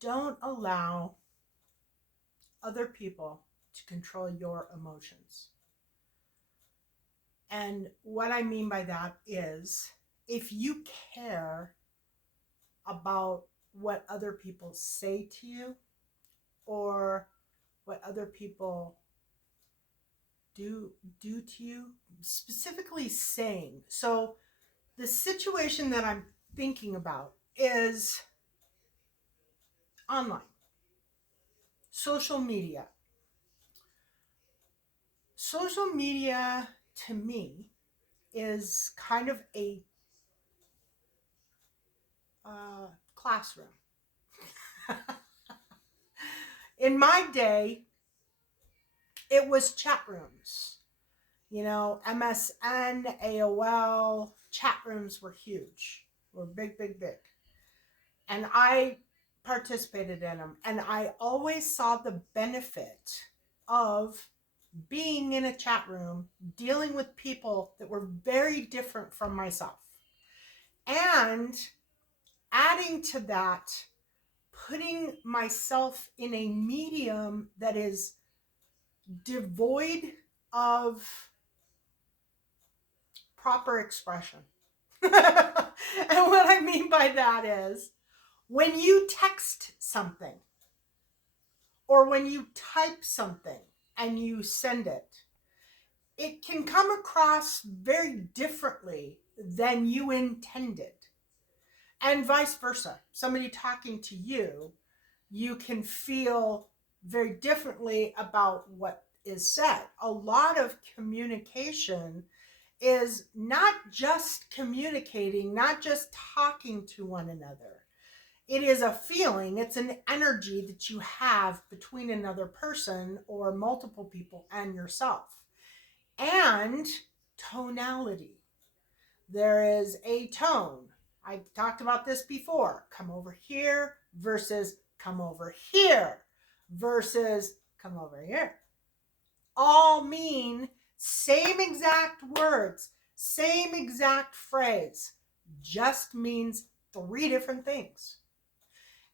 don't allow other people to control your emotions. And what I mean by that is if you care about what other people say to you or what other people do to you, specifically saying. So the situation that I'm thinking about is online, social media. Social media to me is kind of a classroom. In my day, it was chat rooms. You know, MSN, AOL, chat rooms were huge, were big, big, big. And I participated in them. And I always saw the benefit of being in a chat room, dealing with people that were very different from myself. And adding to that, putting myself in a medium that is devoid of proper expression. And what I mean by that is when you text something or when you type something and you send it, it can come across very differently than you intended. And vice versa. Somebody talking to you, you can feel very differently about what is said. A lot of communication is not just communicating, not just talking to one another. It is a feeling, it's an energy that you have between another person or multiple people and yourself. And tonality. There is a tone. I talked about this before. Come over here versus come over here versus come over here. All mean same exact words, same exact phrase, just means three different things.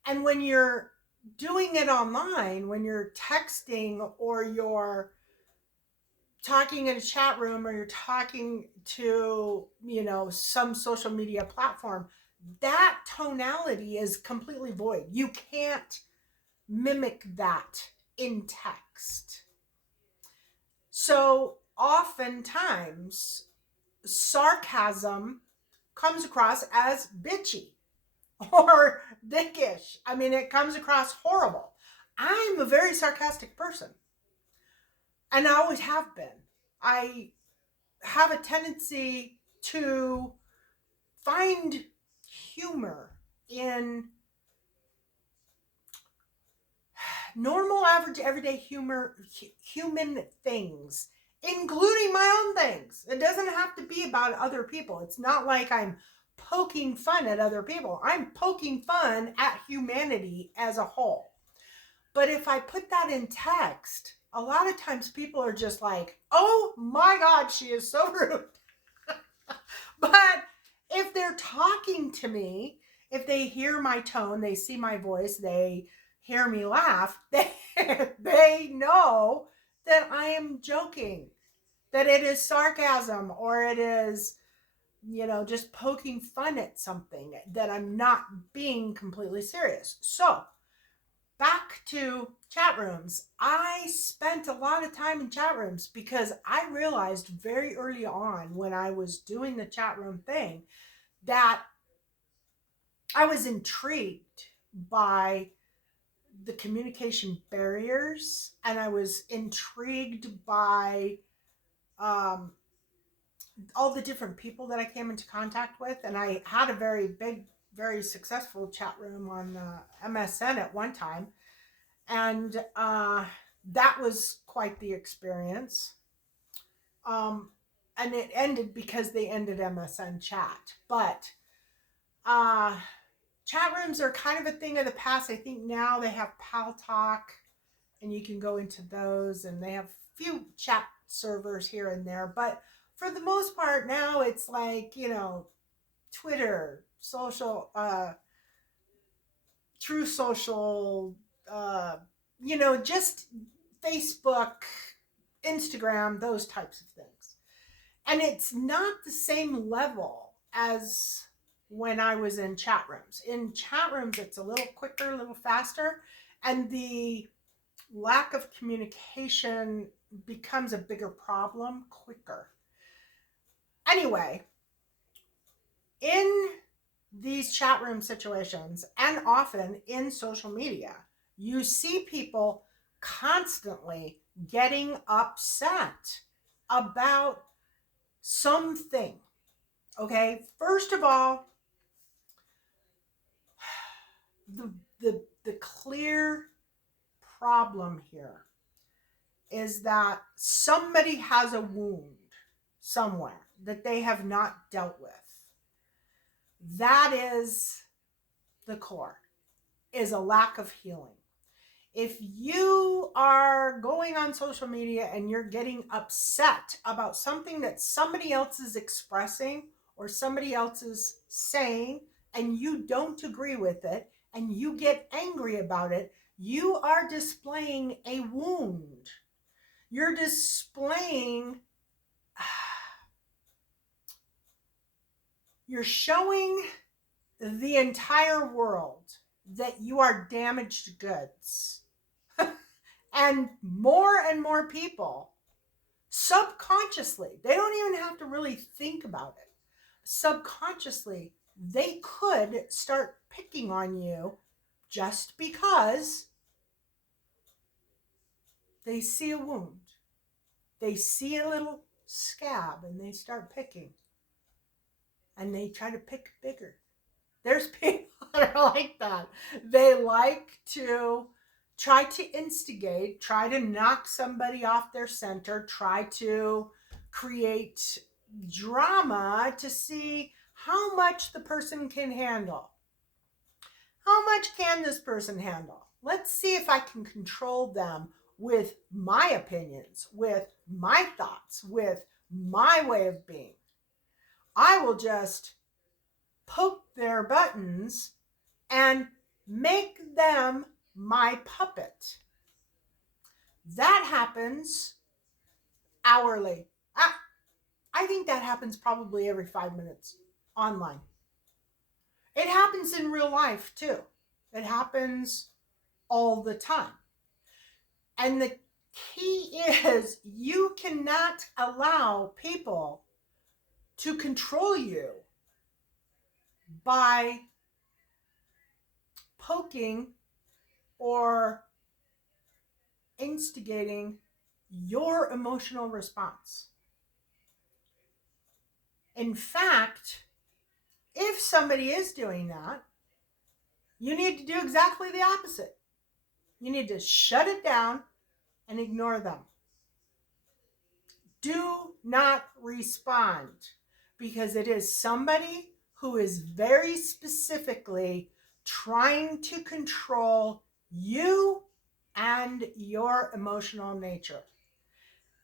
And when you're doing it online, when you're texting or you're talking in a chat room or you're talking to, some social media platform, that tonality is completely void. You can't mimic that in text. So oftentimes, sarcasm comes across as bitchy or dickish. I mean, it comes across horrible. I'm a very sarcastic person, and I always have been. I have a tendency to find humor in normal, average, everyday human things, including my own things. It doesn't have to be about other people. It's not like I'm poking fun at other people. I'm poking fun at humanity as a whole. But if I put that in text, a lot of times people are just like, oh my God, she is so rude. But if they're talking to me, if they hear my tone, they see my voice, they hear me laugh, they know that I am joking, that it is sarcasm or it is, just poking fun at something, that I'm not being completely serious. So back to chat rooms. I spent a lot of time in chat rooms because I realized very early on when I was doing the chat room thing that I was intrigued by the communication barriers, and I was intrigued by um, all the different people that I came into contact with. And I had a very big, very successful chat room on MSN at one time. And that was quite the experience. Um, and it ended because they ended MSN chat. But uh, chat rooms are kind of a thing of the past. I think now they have Pal Talk, and you can go into those, and they have a few chat servers here and there. But for the most part, now it's like, Twitter, social, through social, uh, just Facebook, Instagram, those types of things. And it's not the same level as when I was in chat rooms. In chat rooms, it's a little quicker, a little faster, and the lack of communication becomes a bigger problem quicker. Anyway, in these chat room situations and often in social media, you see people constantly getting upset about something. Okay, first of all, the clear problem here is that somebody has a wound somewhere that they have not dealt with. That is the core, is a lack of healing. If you are going on social media and you're getting upset about something that somebody else is expressing or somebody else is saying, and you don't agree with it, and you get angry about it, you are displaying a wound. You're displaying, you're showing the entire world that you are damaged goods. And more people subconsciously, they don't even have to really think about it. Subconsciously, they could start picking on you just because they see a wound. They see a little scab and they start picking. And they try to pick bigger. There's people that are like that. They like to try to instigate, try to knock somebody off their center, try to create drama to see how much the person can handle. How much can this person handle? Let's see if I can control them with my opinions, with my thoughts, with my way of being. I will just poke their buttons and make them my puppet. That happens hourly. I think that happens probably every 5 minutes online. It happens in real life too. It happens all the time. And the key is you cannot allow people to control you by poking or instigating your emotional response. In fact, if somebody is doing that, you need to do exactly the opposite. You need to shut it down and ignore them. Do not respond, because it is somebody who is very specifically trying to control you and your emotional nature.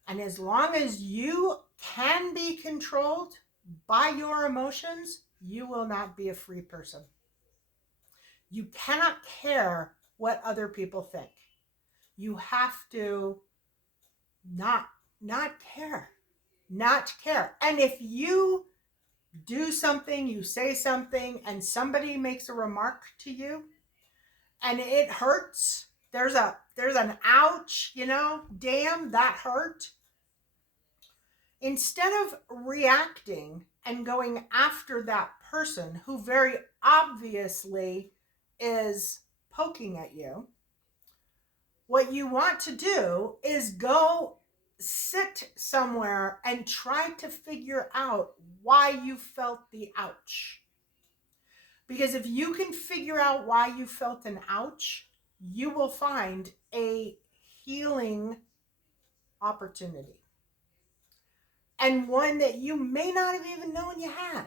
And as long as you can be controlled by your emotions, you will not be a free person. You cannot care what other people think. You have to not care. Not care. And if you do something, you say something, and somebody makes a remark to you and it hurts, there's an ouch, damn, that hurt. Instead of reacting and going after that person who very obviously is poking at you, what you want to do is go sit somewhere and try to figure out why you felt the ouch. Because if you can figure out why you felt an ouch, you will find a healing opportunity. And one that you may not have even known you had.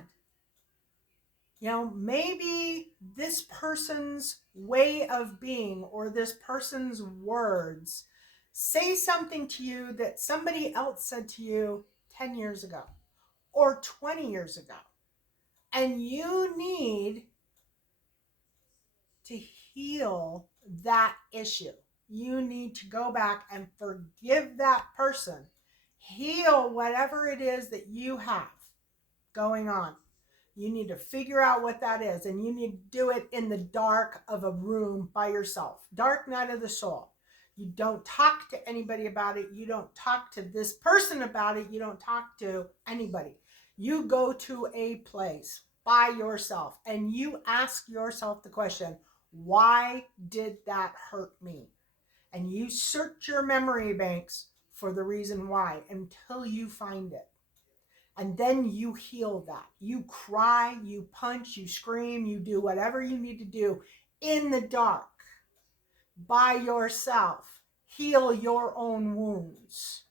Maybe this person's way of being or this person's words say something to you that somebody else said to you 10 years ago or 20 years ago. And you need to heal that issue. You need to go back and forgive that person. Heal whatever it is that you have going on. You need to figure out what that is, and you need to do it in the dark of a room by yourself. Dark night of the soul. You don't talk to anybody about it. You don't talk to this person about it. You don't talk to anybody. You go to a place by yourself and you ask yourself the question, why did that hurt me? And you search your memory banks for the reason why until you find it. And then you heal that. You cry, you punch, you scream, you do whatever you need to do in the dark by yourself. Heal your own wounds.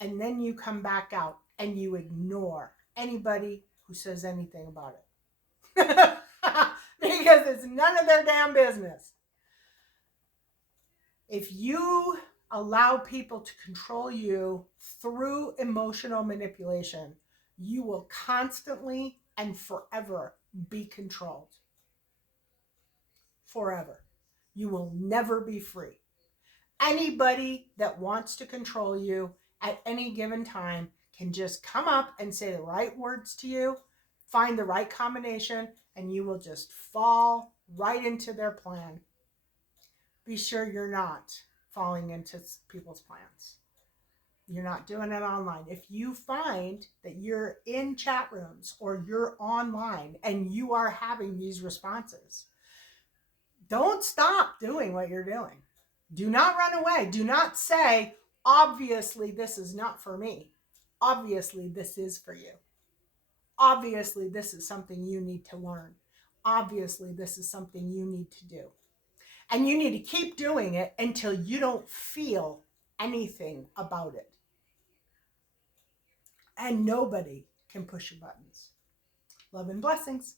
And then you come back out and you ignore anybody who says anything about it. Because it's none of their damn business. If you allow people to control you through emotional manipulation, you will constantly and forever be controlled. Forever. You will never be free. Anybody that wants to control you at any given time can just come up and say the right words to you, find the right combination, and you will just fall right into their plan. Be sure you're not falling into people's plans. You're not doing it online. If you find that you're in chat rooms or you're online and you are having these responses, don't stop doing what you're doing. Do not run away. Do not say, obviously, this is not for me. Obviously, this is for you. Obviously, this is something you need to learn. Obviously, this is something you need to do. And you need to keep doing it until you don't feel anything about it. And nobody can push your buttons. Love and blessings.